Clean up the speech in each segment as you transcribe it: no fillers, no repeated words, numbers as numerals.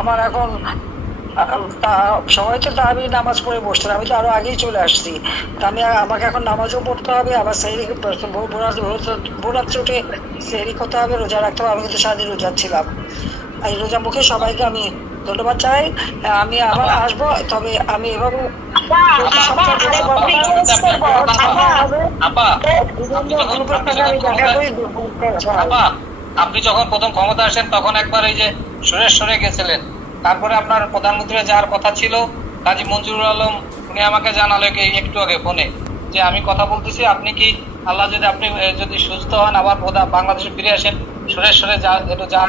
আমার এখন সবাই তো আমি নামাজ পড়ে বসতেন, আমি তো আরো আগেই চলে আসছি। তা আমাকে এখন নামাজও পড়তে হবে, আবার সেহরি ভোরাত্রে উঠে সেহরি করতে হবে, রোজা রাখতে হবে। আমি কিন্তু সারাদিন রোজা ছিলাম। এই রোজা মুখে সবাইকে আমি ধন্যবাদ চাই। আমি আবার আসবো, তবে আমি এভাবে আপনি যখন প্রথম ক্ষমতা আসেন তখন একবার এই যে সুরেশ্বরে গেছিলেন, তারপরে আপনার প্রধানমন্ত্রী যাওয়ার কথা ছিল কাজী মঞ্জুরুল আলম, উনি আমাকে জানালো একটু আগে ফোনে যে আমি কথা বলতেছি, আপনি কি আল্লাহ যদি আপনি যদি সুস্থ হন আবার বাংলাদেশে ফিরে আসেন সুরেশ্বরে যাওয়ার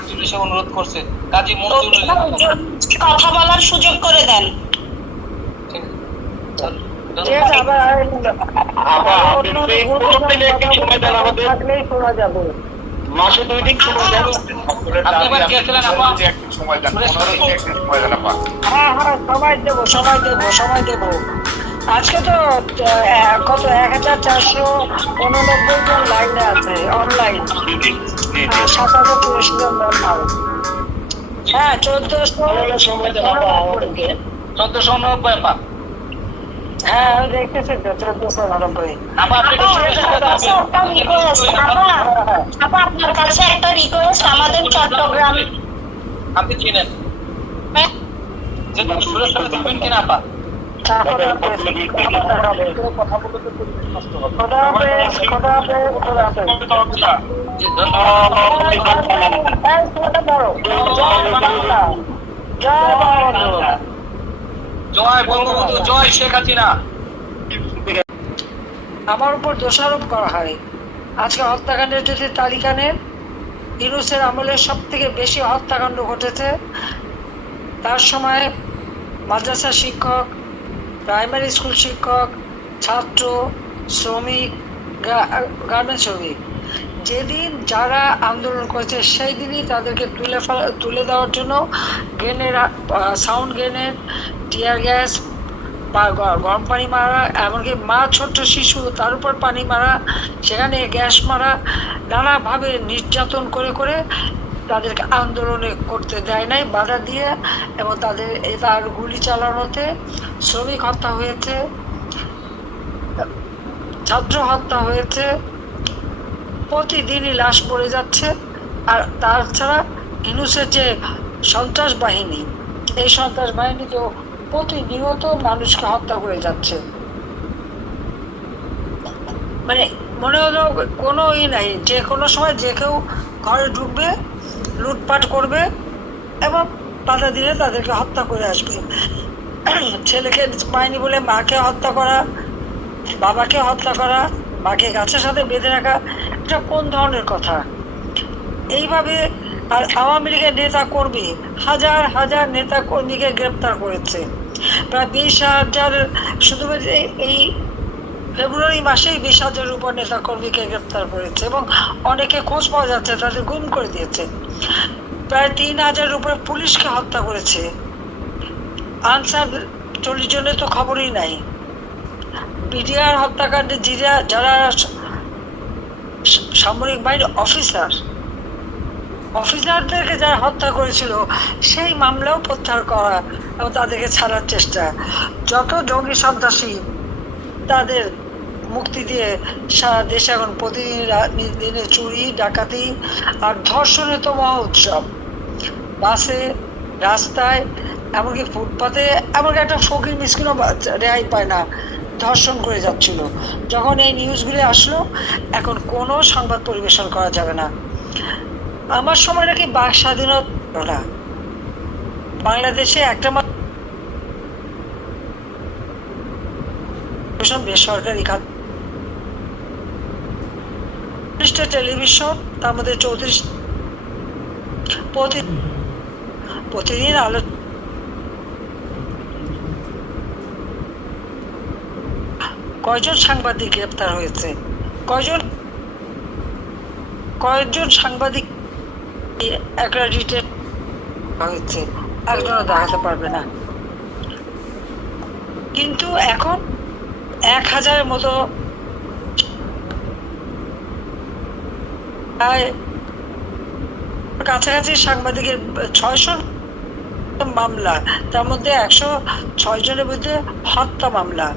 জন্য সে অনুরোধ করছে। কাজী মঞ্জুরুল কথা বলার সুযোগ করে দেন। মাসে 2 দিন সময় দেন, সময় দেবো। আজকে তো কত 1489 জন লাইনে আছে অনলাইন, 7084 জন নর্মাল। হ্যাঁ 1490 হ্যাঁ আমি দেখতেছি তো 1490। আপনার কাছে একটা রিকোয়েস্ট, আমাদের চট্টগ্রাম আপনি চিনেন যে সুরেশ্বরে থাকবেন কিনা আপা? জয় বঙ্গবন্ধু, জয় শেখ হাসিনা। আমার উপর দোষারোপ করা হয়। আজকে হত্যাকাণ্ডের যদি তালিকা নেন, ইউনূসের আমলে সব থেকে বেশি হত্যাকাণ্ড ঘটেছে। তার সময় মাদ্রাসা শিক্ষক, প্রাইমারি স্কুল শিক্ষক, ছাত্র, শ্রমিক, গার্মেন্টস শ্রমিক, যেদিন যারা আন্দোলন করেছে সেই দিনই তাদেরকে তুলে দেওয়ার জন্য সাউন্ড গ্রেনেড, টিয়ার গ্যাস বা গরম পানি মারা, এমনকি মা ছোট্ট শিশু তার উপর পানি মারা, সেখানে গ্যাস মারা, নানাভাবে নির্যাতন করে করে তাদেরকে আন্দোলনে করতে দেয় নাই, বাধা দিয়ে, এবং তার গুলি চালানোতে শ্রমিক হত্যা হয়েছে, ছাত্র হত্যা হয়েছে, প্রতিদিনই লাশ পড়ে যাচ্ছে। আর তাছাড়া ইউনূসের যে সন্ত্রাস বাহিনী, এই সন্ত্রাস বাহিনীকেও প্রতিনিয়ত মানুষকে হত্যা করে যাচ্ছে। মানে মনে হলো কোনো নাই, যে কোনো সময় যে কেউ ঘরে ঢুকবে, লুটপাট করবে এবং বাধা দিলে তাদেরকে হত্যা করে আসবে। ছেলেকে পায়নি বলে মাকে হত্যা করা, বাবাকে হত্যা করা, মাকে গাছের সাথে বেঁধে রাখা, এটা কোন ধরনের কথা? এইভাবে আর আওয়ামী লীগের নেতা কর্মী হাজার হাজার নেতা কর্মীকে গ্রেপ্তার করেছে, প্রায় 20,000, শুধু এই ফেব্রুয়ারি মাসেই 20,000-এর উপর নেতা কর্মীকে গ্রেপ্তার করেছে, এবং অনেকে খোঁজ পাওয়া যাচ্ছে, তাদের গুম করে দিয়েছে। প্রায় 3,000-এর উপরে পুলিশকে হত্যা করেছে। আনসার 40 জনের তো খবরই নাই। বিডিআর হত্যাকাণ্ডে যারা সামরিক বাহিনীর অফিসারদেরকে যারা হত্যা করেছিল, সেই মামলাও প্রত্যাহার করা এবং তাদেরকে ছাড়ার চেষ্টা। যত জঙ্গি সন্ত্রাসী, তাদের মুক্তি দিয়ে সারা দেশে এখন প্রতিদিন দিনে চুরি, ডাকাতি আর ধর্ষণের তো মহা উৎসব। বাসে, রাস্তায়, এমনকি ফুটপাতে, এমনকি একটা ফকির মিসকিনও রেহাই পায় না, ধর্ষণ করে যাচ্ছিল। যখন এই নিউজগুলি আসলো, এখন কোনো সংবাদ পরিবেশন করা যাবে না। আমার সময় নাকি বাক স্বাধীনতা, বাংলাদেশে একটা বেসরকারি খাত, টেলিভিশন, তার মধ্যে 34 প্রতিদিন কয়জন সাংবাদিক গ্রেপ্তার হয়েছে, কয়জন সাংবাদিক অ্যাক্রেডিটেড হয়েছে, একজনও দেখাতে পারবে না। কিন্তু এখন 1000-এর মতো কাছাকাছি সাংবাদিকের 600 মামলা, তার মধ্যে 106 জনের বিরুদ্ধে হত্যা মামলা।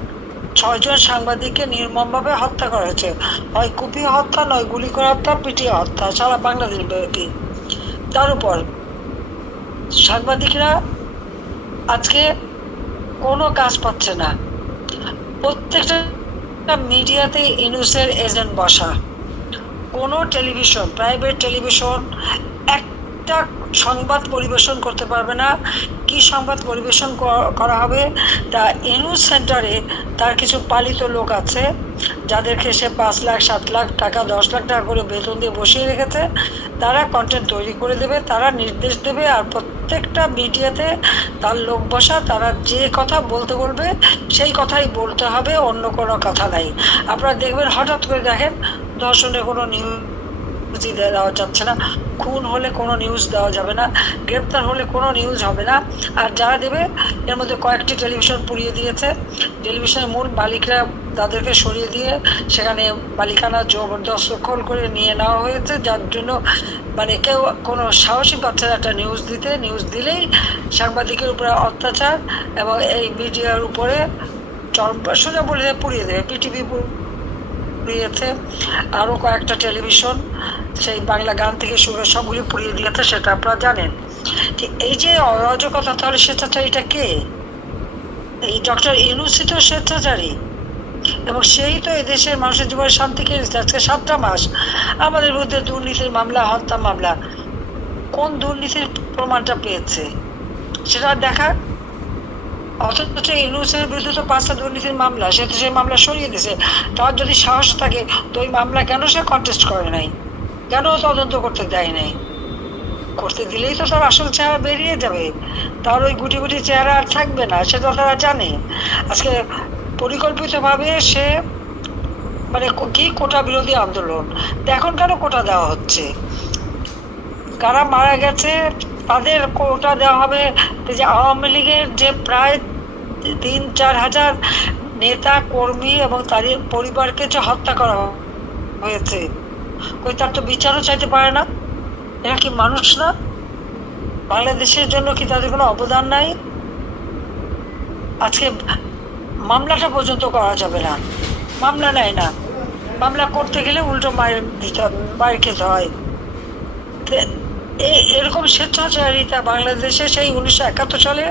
6 জন সাংবাদিককে নির্মমভাবে হত্যা করা হয়েছে, হয় কুপিয়ে হত্যা, নয় গুলি করে হত্যা, পিটিয়ে হত্যা, সারা বাংলাদেশ ব্যাপী। তার উপর সাংবাদিকরা আজকে কোনো কাজ পাচ্ছে না। প্রত্যেকটা মিডিয়াতে ইউনূসের এজেন্ট বসা। কোনো টেলিভিশন, প্রাইভেট টেলিভিশন একটা সংবাদ পরিবেশন করতে পারবে না। কি সংবাদ পরিবেশন করা হবে? তা ইউনূস সেন্টারে তার কিছু পালিত লোক আছে, যাদেরকে সে 5 লাখ 7 লাখ টাকা 10 লাখ টাকা করে বেতন দিয়ে বসিয়ে রেখেছে। তারা কন্টেন্ট তৈরি করে দেবে, তারা নির্দেশ দেবে, আর প্রত্যেকটা মিডিয়াতে তার লোক বসা। তারা যে কথা বলতে বলবে সেই কথাই বলতে হবে, অন্য কোনো কথা নাই। আপনারা দেখবেন, হঠাৎ করে দেখেন ধর্ষণের কোনো নিউজ দেওয়া যাচ্ছে না, খুন হলে কোনো নিউজ দেওয়া যাবে না, গ্রেপ্তার হলে কোনো নিউজ হবে না। আর যারা দেবে, এর মধ্যে কয়েকটি টেলিভিশন পুড়িয়ে দিয়েছে। টেলিভিশনের মূল মালিকরা তাদেরকে সরিয়ে দিয়ে সেখানে মালিকানা জবরদস্ত করে নিয়ে নেওয়া হয়েছে, যার জন্য মানে কেউ কোনো সাহসী পাচ্ছে না একটা নিউজ দিতে। নিউজ দিলেই সাংবাদিকের উপরে অত্যাচার এবং এই মিডিয়ার উপরে সোজা বলে পুড়িয়ে দেবে। পিটিভি পুড়িয়েছে, আরো কয়েকটা টেলিভিশন, সেই বাংলা গান থেকে শুরু সবগুলি পুড়িয়ে দিয়েছে, সেটা আপনারা জানেন। ঠিক এই যে অরাজকতা, তাহলে স্বেচ্ছাচারীটা কে? এই ডক্টর ইউনূসই তো স্বেচ্ছাচারী, এবং সেই তো এদেশের মানুষের জীবনে শান্তি কেড়েছে। আজকে 7টা মাস আমাদের বিরুদ্ধে দুর্নীতির মামলা, হত্যা মামলা। কোন দুর্নীতির প্রমাণটা পেয়েছে সেটা দেখা। অথচ ইউনূসের বিরুদ্ধে তো 5টা দুর্নীতির মামলা, সে তো সেই মামলা সরিয়ে দিয়েছে। তার যদি সাহস থাকে তো ওই মামলা কেন সে কন্টেস্ট করে নাই, কেন তদন্ত করতে দেয় নাই? করতে দিলেই তো তার আসল চেহারা বেরিয়ে যাবে, তার ওই গুটি গুটি চেহারা আর থাকবে না, সেটা তারা জানে। আজকে পরিকল্পিতভাবে সে মানে কি কোটা বিরোধী আন্দোলন। এখন কেন কোটা দেওয়া হচ্ছে? কারা মারা গেছে তাদের কোটা দেওয়া হবে। যে আওয়ামী লীগের যে প্রায় 3-4 হাজার নেতা কর্মী এবং তাদের পরিবারকে যে হত্যা করা হয়েছে, ওই তার তো বিচারও চাইতে পারে না। এরা কি মানুষ না? বাংলাদেশের জন্য কি তাদের কোনো অবদান নাই? আজকে মামলাটা পর্যন্ত করা যাবে না, মামলা নেয় না। মামলা করতে গেলে উল্টো মায়ের খেতে হয়। এরকম স্বেচ্ছাচারিতা বাংলাদেশে সেই 1971 সালে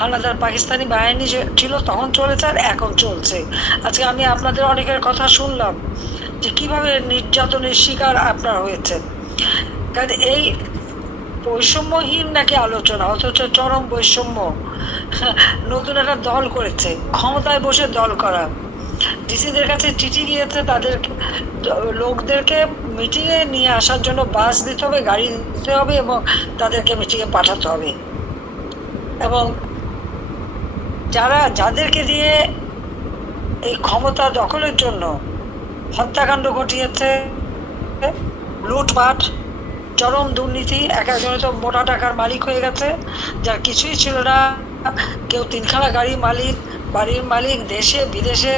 হানাদার পাকিস্তানি বাহিনী ছিল তখন চলেছে, আর এখন চলছে। আজকে আমি আপনাদের অনেকের কথা শুনলাম যে কিভাবে নির্যাতনের শিকার আপনার হয়েছে। কারণ এই বৈষম্যহীন নাকি আলোচনা, অথচ চরম বৈষম্য। নতুন একটা দল করেছে, ক্ষমতায় বসে দল করা। ডিসিদের কাছে চিঠি দিয়েছে, তাদের লোকদেরকে মিটিংয়ে নিয়ে আসার জন্য বাস দিতে হবে, গাড়ি দিতে হবে, এবং তাদেরকে মিটিংয়ে পাঠাতে হবে। এবং যাদেরকে দিয়ে এই ক্ষমতা দখলের জন্য হত্যাকাণ্ড ঘটিয়েছে, লুটপাট, চরম দুর্নীতি, এক একজনে তো মোটা টাকার মালিক হয়ে গেছে, যার কিছুই ছিল না। কেউ 3খানা গাড়ির মালিক, বাড়ির মালিক, দেশে বিদেশে